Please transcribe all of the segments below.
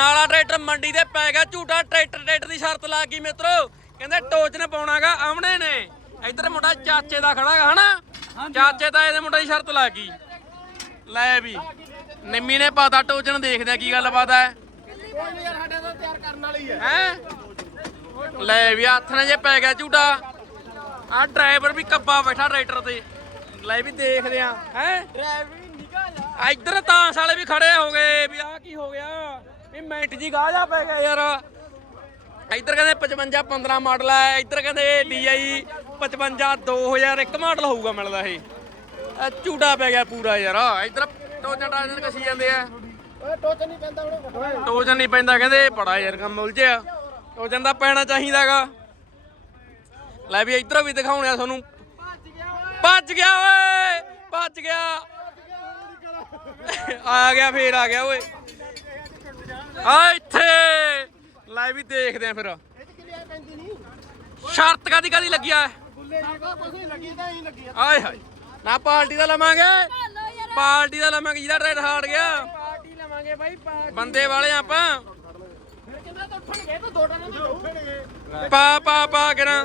Barnala tractor ਮੰਡੀ ਤੇ ਪੈ ਗਿਆ ਝੂਟਾ ਟਰੈਕਟਰ ਟਰੈਕਟਰ ਦੀ ਸ਼ਰਤ ਲੱਗ ਗਈ ਮਿੱਤਰੋ। ਕਹਿੰਦੇ ਟੋਚ ਨੇ ਪਾਉਣਾਗਾ ਆਮਣੇ ਨੇ। ਇੱਧਰ ਮੁੰਡਾ ਚਾਚੇ ਦਾ ਖੜਾਗਾ ਹਨਾ? ਚਾਚੇ ਦਾ ਇਹਦੇ ਮੁੰਡੇ ਦੀ ਸ਼ਰਤ ਲੱਗ ਗਈ। ਲੈ ਵੀ ਨਿੰਮੀ ਨੇ ਪਾਤਾ ਟੋਚਨ ਦੇਖਦੇ ਆ ਕੀ ਗੱਲ ਬਾਤ ਹੈ ਕੋਈ ਨਹੀਂ ਯਾਰ ਸਾਡੇ ਤੋਂ ਤਿਆਰ ਕਰਨ ਵਾਲੀ ਹੈ ਹੈ? ਲੈ ਵੀ ਹੱਥ ਨੇ ਜੇ ਪੈ ਗਿਆ ਝੂਟਾ। ਆ ਡਰਾਈਵਰ ਵੀ ਕੱਬਾ ਬੈਠਾ ਟਰੈਕਟਰ ਤੇ। ਲੈ ਵੀ ਦੇਖਦੇ ਆ ਹੈ? ਡਰਾਈਵਰ ਨਿਕਾ ਜਾ ਇੱਧਰ ਤਾਂਸ ਵਾਲੇ ਵੀ ਖੜੇ ਹੋ ਗਏ ਵੀ ਆ ਕੀ ਹੋ ਗਿਆ? ਵੀ ਮਿੰਟ ਜੀ ਗਾਹ ਜਾ ਪੈ ਗਿਆ ਯਾਰ। ਇੱਧਰ ਕਹਿੰਦੇ 55 15 ਮਾਡਲ ਹੈ ਇੱਧਰ ਕਹਿੰਦੇ DI 55 2001 ਮਾਡਲ ਹੋਊਗਾ ਮਿਲਦਾ ਇਹ। ਝੂਟਾ ਪੈ ਗਿਆ ਪੂਰਾ ਯਾਰ। ਇੱਧਰ ਟੋਚਨ ਟਾਚਨ ਕਸੀ ਜਾਂਦੇ ਆ। ਓਏ ਟੋਚ ਨਹੀਂ ਪੈਂਦਾ ਹੁਣ ਟੋਚਨ ਨਹੀਂ ਪੈਂਦਾ ਕਹਿੰਦੇ ਬੜਾ ਯਾਰ ਕੰਮ ਉਲਝਿਆ। ਟੋਚਨ ਦਾ ਪੈਣਾ ਚਾਹੀਦਾਗਾ। ਲੈ ਵੀ ਇੱਧਰੋਂ ਵੀ ਦਿਖਾਉਣੇ ਆ ਤੁਹਾਨੂੰ। ਭੱਜ ਗਿਆ ਓਏ ਭੱਜ ਗਿਆ। ਆ ਗਿਆ ਫੇਰ ਆ ਗਿਆ ਓਏ। ਆ ਇੱਥੇ। ਲੈ ਵੀ ਦੇਖਦੇ ਆ ਫਿਰ। ਸ਼ਰਤ ਕਾਦੀ ਕਾਦੀ ਲੱਗਿਆ ਲੱਗੀ ਆ? ਆਏ ਹਾਏ। ਨਾ ਪਾਰਟੀ ਦਾ ਲਵਾਂਗੇ। ਪਾਰਟੀ ਦਾ ਲਵਾਂਗੇ ਜਿਹਦਾ ਟਰੈਡ ਹਾਰ ਗਿਆ। ਪਾਰਟੀ ਲਵਾਂਗੇ ਬਾਈ ਪਾਰਟੀ ਬੰਦੇ ਵਾਲੇ ਆਪਾਂ। ਪਾ ਪਾ ਪਾ ਕੇ ਨਾ।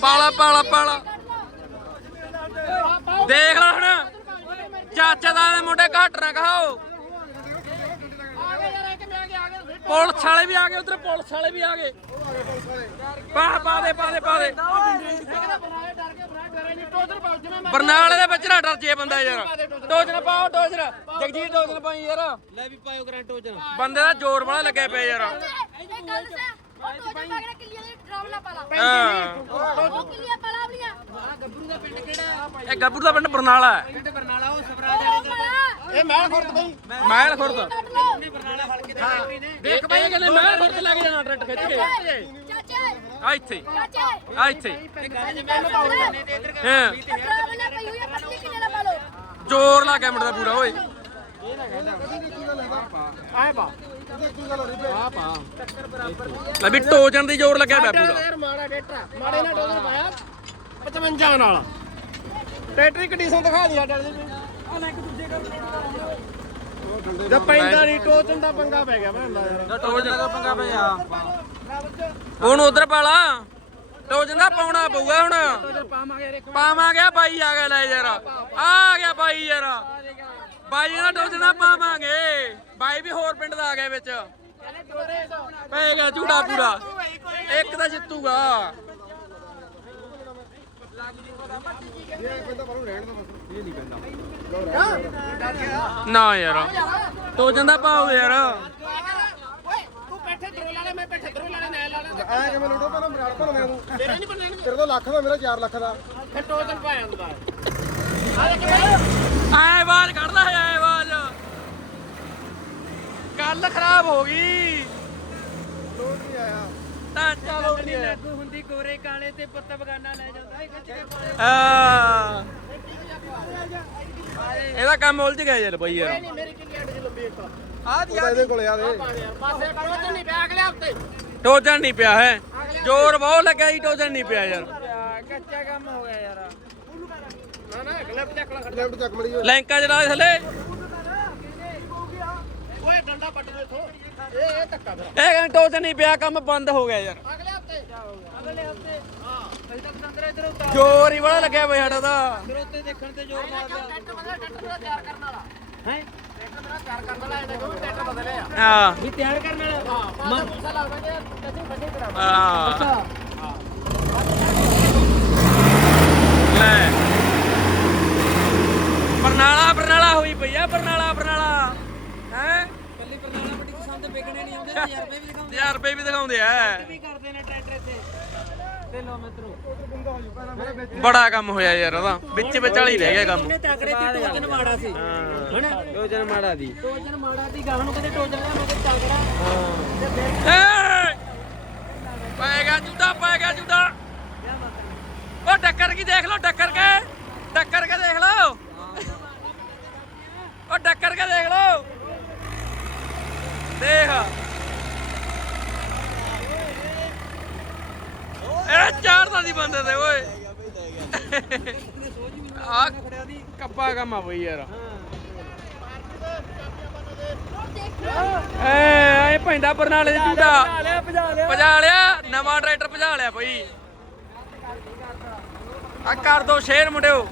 ਪਾਲਾ ਪਾਲਾ ਪਾਲਾ। ਦੇਖ ਲੈ ਹੁਣ। ਚਾਚਾ ਦਾ ਮੁੰਡੇ ਘੱਟ ਨਾ ਕਹਾਓ ਆ ਗਏ ਯਾਰ ਇੱਕ ਮੈਂ ਆ ਗਿਆ ਆ ਗਏ ਪੁਲਿਸ ਵਾਲੇ ਵੀ ਆ ਗਏ ਉਧਰ ਪੁਲਿਸ ਵਾਲੇ ਵੀ ਆ ਗਏ। ਪਾ ਪਾ ਦੇ ਪਾ ਦੇ ਪਾ ਦੇ। ਬਰਨਾਲੇ ਦੇ ਵਿੱਚ ਨਾ ਡਰ ਜੇ ਬੰਦਾ ਯਾਰ। ਟੋਚਨ ਪਾਓ ਟੋਚਨ। ਜਗਜੀਤ ਟੋਚਨ ਪਾਈ ਯਾਰ। ਲੈ ਵੀ ਪਾਇਓ ਗ੍ਰਾਂਟ ਟੋਚਰ ਬੰਦੇ ਦਾ ਜ਼ੋਰ ਬੜਾ ਲੱਗਿਆ ਪਿਆ ਯਾਰ। ਇਹ ਗੱਲ ਸੇ ਉਹ ਟੋਜਨ ਵਗੈਰਾ ਕਿੱਲੀਆਂ ਦੇ ਡਰਮ ਨਾ ਪਾਲਾ। ਹਾਂ। ਉਹ ਕਿੱਲੀਆਂ ਪਾਲਾ ਆਪਣੀਆਂ। ਗੱਭਰੂ ਦਾ ਪਿੰਡ ਕਿਹੜਾ ਇਹ ਗੱਭਰੂ ਦਾ ਪਿੰਡ ਬਰਨਾਲਾ ਹੈ। ਪਿੰਡ ਬਰਨਾਲਾ ਉਹ ਪਾਲਾ ਇਹ ਮੈਂ ਖੁਰਦ ਬਈ। ਮਹਿਲ ਖੁਰਦ। ਕੱਢ ਲਓ ਬਰਨਾਲਾ ਹਲਕੇ ਦੇ ਬੈਟਰੀ ਨੇ ਦੇਖ ਭਾਈ ਕਹਿੰਦੇ ਮਹਿਲ ਖੁਰਦ ਲੱਗ ਜਾਣਾ ਟਰੈਕਟ ਖਿੱਚ ਕੇ। ਚਾਚੇ ਆ ਇੱਥੇ। ਚਾਚੇ ਆ ਇੱਥੇ। ਹਾਂ। ਡਰਮ ਨਾ ਪਈ ਹੋਈ ਆ ਪਤਲੀ ਕਿੱਲੇ ਨਾ ਪਾਲੋ ਜ਼ੋਰ ਲਾ ਕੇ ਮੁੰਡਾ ਪੂਰਾ ਓਏ। ਆਏ ਬਾ। ਲੈ ਵੀ ਟੋਚਨ ਦੀ ਜ਼ੋਰ ਲੱਗਿਆ ਪਿਆ ਪੂਰਾ। ਯਾਰ ਮਾੜਾ ਟਰੈਕਟਰ ਮਾੜੇ ਨਾਲ ਟੋਚਰ ਪਾਇਆ। 55 ਨਾਲ। ਟਰੈਕਟਰ ਕੰਡੀਸ਼ਨ ਦਿਖਾ ਦੀ ਸਾਡੇ ਦੀ ਆ ਪੈਂਦਾ ਨਹੀਂ ਟੋਚਨ ਦਾ ਪੰਗਾ ਪੈ ਗਿਆ ਭਰਾਂਦਾ ਯਾਰ। ਟੋਚਨ ਦਾ ਪੰਗਾ ਪਿਆ ਹੁਣ ਉਧਰ ਪਾਲਾ। ਟੋਚਨ ਦਾ ਪਾਉਣਾ ਪਊਗਾ ਹੁਣ। ਪਾਵਾਂਗੇ ਯਾਰ ਬਾਈ ਆ ਗਿਆ ਲੈ ਯਾਰ। ਆ ਗਿਆ ਬਾਈ ਯਾਰ। ਬਾਈ ਦਾ ਟੋਚਨ ਦਾ ਪਾਵਾਂਗੇ। ਬਾਈ ਵੀ ਹੋਰ ਪਿੰਡ ਦਾ ਆ ਗਿਆ ਵਿੱਚ। ਪਏਗਾ ਝੂੜਾ ਪੂਰਾ। ਇੱਕ ਤਾਂ ਜਿੱਤੂਗਾ। ਨਾ ਯਾਰ। ਟੋਚਨ ਦਾ ਪਾਓ ਯਾਰ। ਤੂੰ ਬੈਠੇ ਡਰੋਲ ਵਾਲੇ ਮੈਂ ਬੈਠੇ ਡਰੋਲ ਵਾਲੇ ਨਾਲ ਵਾਲਾ ਐ ਕਿਵੇਂ ਲੁੱਟੋ ਪਹਿਲਾਂ ਮਰਾੜ ਭਰਨਾ ਤੂੰ ਤੇਰੇ ਨਹੀਂ ਬਣਨੇ ਤੇਰੇ ਤੋਂ ਲੱਖ ਦਾ ਮੇਰਾ 4 ਲੱਖ ਦਾ ਫਿਰ ਟੋਚਨ ਪਾਇਆ ਹੁੰਦਾ ਐ ਆਵਾਜ਼ ਕੱਢਦਾ ਹੈ ਐ ਆਵਾਜ਼ ਗੱਲ ਖਰਾਬ ਹੋ ਗਈ। ਲੋਡ ਨਹੀਂ ਆਇਆ ਤਾਂ ਚਲੋ ਨਹੀਂ ਲੈ ਹੁੰਦੀ ਕੋਰੇ ਕਾਲੇ ਤੇ ਪੁੱਤ ਬਗਾਨਾ ਲੈ ਜਾਂਦਾ ਇਹ ਖਿੱਚ ਕੇ ਪਾਲੇ। ਆ। ਇਹਦਾ ਕੰਮ ਉਲਝ ਗਿਆ ਯਾਰ ਬਈ ਯਾਰ। ਨਹੀਂ ਮੇਰੀ ਕਿੰਨੀ ਅੱਡ ਚ ਲੰਬੀ ਇੱਕ ਆ ਦੀ ਇਹਦੇ ਕੋਲੇ ਆ ਦੇ। ਪਾਸੇ ਕਰੋ ਤੇ ਨਹੀਂ ਪਿਆ ਅਗਲੇ ਹਫ਼ਤੇ। ਟੋਜਨ ਨਹੀਂ ਪਿਆ ਹੈ। ਜ਼ੋਰ ਬਹੁਤ ਲੱਗਾ ਜੀ ਟੋਜਨ ਨਹੀਂ ਪਿਆ ਯਾਰ। ਕੱਚਾ ਕੰਮ ਹੋ ਗਿਆ ਯਾਰ। ਨਾ ਨਾ ਅਗਲੇ ਚੱਕ ਲੈਫਟ ਚੱਕ ਮੜੀ ਲੈਂਕਾ ਜਿਹੜਾ ਇਹ ਥੱਲੇ। ਓਏ ਡੰਡਾ ਪੱਟ ਦੇ ਇਥੋਂ। ਇਹ ਇਹ ਧੱਕਾ ਫਿਰ ਇਹ ਕਹਿੰਦੇ ਟੋਜਨ ਨਹੀਂ ਪਿਆ ਕੰਮ ਬੰਦ ਹੋ ਗਿਆ ਯਾਰ। ਅਗਲੇ ਹਫ਼ਤੇ। ਅਗਲੇ ਹਫ਼ਤੇ। ਹਾਂ ਅਜੇ ਤੱਕ ਅੰਦਰ ਇਧਰ ਉਤਾਰ ਜ਼ੋਰ ਹੀ ਬੜਾ ਲੱਗਿਆ ਬਈ ਸਾਡਾ ਤਾਂ। ਫਿਰ ਉੱਤੇ ਦੇਖਣ ਤੇ ਜ਼ੋਰ ਮਾਰਦਾ ਬਦਲ ਤਿਆਰ ਕਰਨ ਵਾਲਾ। ਹੈ? ਟਰੈਕਟਰ ਮੇਰਾ ਤਿਆਰ ਕਰਨ ਵਾਲਾ ਇਹਨੇ ਕਿਉਂ ਟਰੈਕਟਰ ਬਦਲੇ ਆ ਹਾਂ। ਵੀ ਤਿਆਰ ਕਰਨ ਵਾਲਾ? ਹਾਂ ਮੈਂ ਪੁੱਛਾ ਲੱਗਦਾ ਕਿ ਟੱਚੇ ਫੱਟੇ ਕਰਾ ਹਾਂ। ਲੈ। ਬਰਨਾਲਾ ਬਰਨਾਲਾ ਹੋਈ ਪਈ ਆ ਬਰਨਾਲਾ। ਤੋਂ ਨਹੀਂ ਆਉਂਦੇ 1000 ਰੁਪਏ ਵੀ ਦਿਖਾਉਂਦੇ 1000 ਰੁਪਏ ਵੀ ਦਿਖਾਉਂਦੇ ਆ। ਵੀ ਕਰਦੇ ਨੇ ਟਰੈਕਟਰ ਇੱਥੇ। ਤੇ ਲੋ ਮਿੱਤਰੋ। ਬੜਾ ਕੰਮ ਹੋਇਆ ਯਾਰ ਉਹਦਾ। ਵਿੱਚ ਵਿਚਾਲ ਹੀ ਰਹਿ ਗਿਆ ਕੰਮ। ਇਹਨੇ ਤਕੜੇ ਦੀ ਟੋਜਨ ਮਾੜਾ ਸੀ। ਹਣਾ ਟੋਜਨ ਮਾੜਾ ਦੀ ਟੋਜਨ ਮਾੜਾ ਦੀ ਗਾਹ ਨੂੰ ਕਹਿੰਦੇ ਟੋਜਨ ਦਾ ਮੈਂ ਤਗੜਾ ਤੇ ਫਿਰ ਏ! ਪੈ ਗਿਆ ਜੁੱਦਾ ਪੈ ਗਿਆ ਜੁੱਦਾ ਉਹ ਟੱਕਰ ਕੀ ਦੇਖ ਲਓ ਟੱਕਰ ਕੇ ਟੱਕਰ ਕੇ ਦੇਖ ਲਓ ਉਹ ਟੱਕਰ ਕੇ ਦੇਖ ਲਓ ਦੇਖ ਇਹ ਚਾਰਦਾ ਦੀ ਓਏ। ਆ ਕੱਪਾ ਕੰਮ ਆ ਬਈ ਯਾਰ। ਉਹ ਦੇਖ ਪੈਂਦਾ ਬਰਨਾਲੇ ਦੇ ਝੂਟਾ। ਲਿਆ ਭਜਾ ਲਿਆ। ਭਜਾ ਲਿਆ ਨਵਾਂ ਟਰੈਕਟਰ ਭਜਾ ਲਿਆ ਬਈ। ਆ ਕਰ ਦੋ ਸ਼ੇਰ ਮੁੰਡਿਓ।